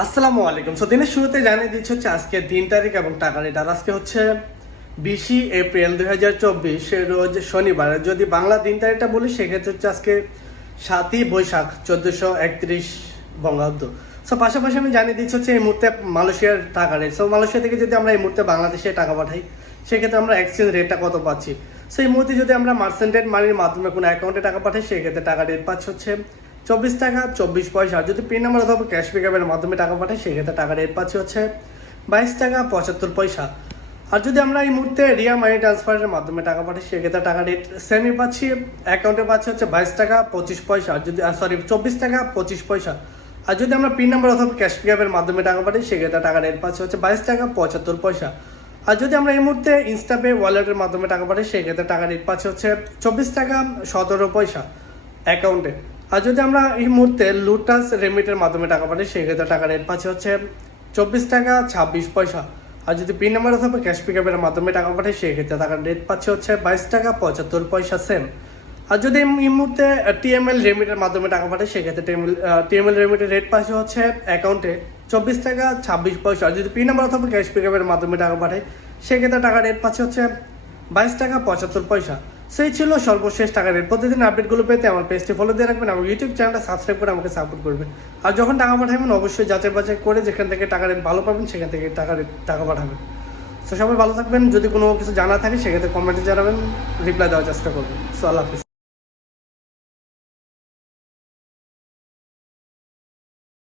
আসসালামু আলাইকুম। দিনের শুরুতে জানিয়ে দিচ্ছি হচ্ছে আজকে দিন তারিখ এবং টাকা রেট। আর আজকে হচ্ছে 20 এপ্রিল 2024 রোজ শনিবার। যদি বাংলা দিন তারিখটা বলি সেক্ষেত্রে হচ্ছে আজকে 7ই বৈশাখ 1431 বঙ্গাব্দ। পাশাপাশি আমি জানিয়ে দিচ্ছি হচ্ছে এই মুহূর্তে মালয়েশিয়ার টাকা রেট। মালয়েশিয়া থেকে যদি আমরা এই মুহূর্তে বাংলাদেশে টাকা পাঠাই সেক্ষেত্রে আমরা এক্সচেঞ্জ রেটটা কত পাচ্ছি। এই মুহূর্তে যদি আমরা মার্চেন্টেড মানির মাধ্যমে কোনো অ্যাকাউন্টে টাকা পাঠাই সেক্ষেত্রে টাকা রেট পাচ্ছি হচ্ছে 24 টাকা 24 পয়সা। আর যদি পিন নাম্বার অথবা ক্যাশ পিকআপের মাধ্যমে টাকা পাঠাই সেক্ষেত্রে টাকা রেট পাচ্ছি হচ্ছে 22 টাকা 75 পয়সা। আর যদি আমরা এই মুহূর্তে রিয়া মানি ট্রান্সফারের মাধ্যমে টাকা পাঠাই সেক্ষেত্রে টাকা রেট সেমই পাচ্ছি, অ্যাকাউন্টে পাচ্ছি হচ্ছে 22 টাকা 25 পয়সা। আর যদি 24 টাকা 25 পয়সা। আর যদি আমরা পিন নাম্বার অথবা ক্যাশ পিকআপের মাধ্যমে টাকা পাঠাই সেক্ষেত্রে টাকা রেট পাচ্ছি হচ্ছে 22 টাকা 75 পয়সা। আর যদি আমরা এই মুহূর্তে ইনস্টাপে ওয়ালেটের মাধ্যমে টাকা পাঠাই সেক্ষেত্রে টাকা রেট পাচ্ছি হচ্ছে 24 টাকা 17 পয়সা অ্যাকাউন্টে। আর যদি আমরা এই মুহূর্তে লুটাস রেমিটের মাধ্যমে টাকা পাঠাই সেক্ষেত্রে টাকা রেট পাচ্ছি হচ্ছে 24 টাকা 26 পয়সা। আর যদি পিন নাম্বার অথবা ক্যাশ পিকআপের মাধ্যমে টাকা পাঠাই সেক্ষেত্রে টাকার রেট পাচ্ছি হচ্ছে 22 টাকা 75 পয়সা সেম। আর যদি এই মুহূর্তে টিএমএল রেমিটের মাধ্যমে টাকা পাঠাই সেক্ষেত্রে টিএমএল রেমিটের রেট পাচ্ছি হচ্ছে অ্যাকাউন্টে 24 টাকা 26 পয়সা। আর যদি পিন নাম্বার অথবা ক্যাশ পিকআপের মাধ্যমে টাকা পাঠাই সেক্ষেত্রে টাকার রেট পাচ্ছি হচ্ছে 22 টাকা 75 পয়সা। সেই ছিল সর্বশেষ টাকার রেট। প্রতিদিন আপডেটগুলো পেতে আমার পেজটি ফলো দিয়ে রাখবেন এবং ইউটিউব চ্যানেলটা সাবস্ক্রাইব করে আমাকে সাপোর্ট করবেন। আর যখন টাকা পাঠাবেন অবশ্যই যাচাই বাছাই করে যেখান থেকে টাকা রেট ভালো পাবেন সেখান থেকে টাকা পাঠাবেন। সবাই ভালো থাকবেন। যদি কোনো কিছু জানা থাকে সেক্ষেত্রে কমেন্টে জানাবেন, রিপ্লাই দেওয়ার চেষ্টা করবেন। আল্লাহ হাফিজ।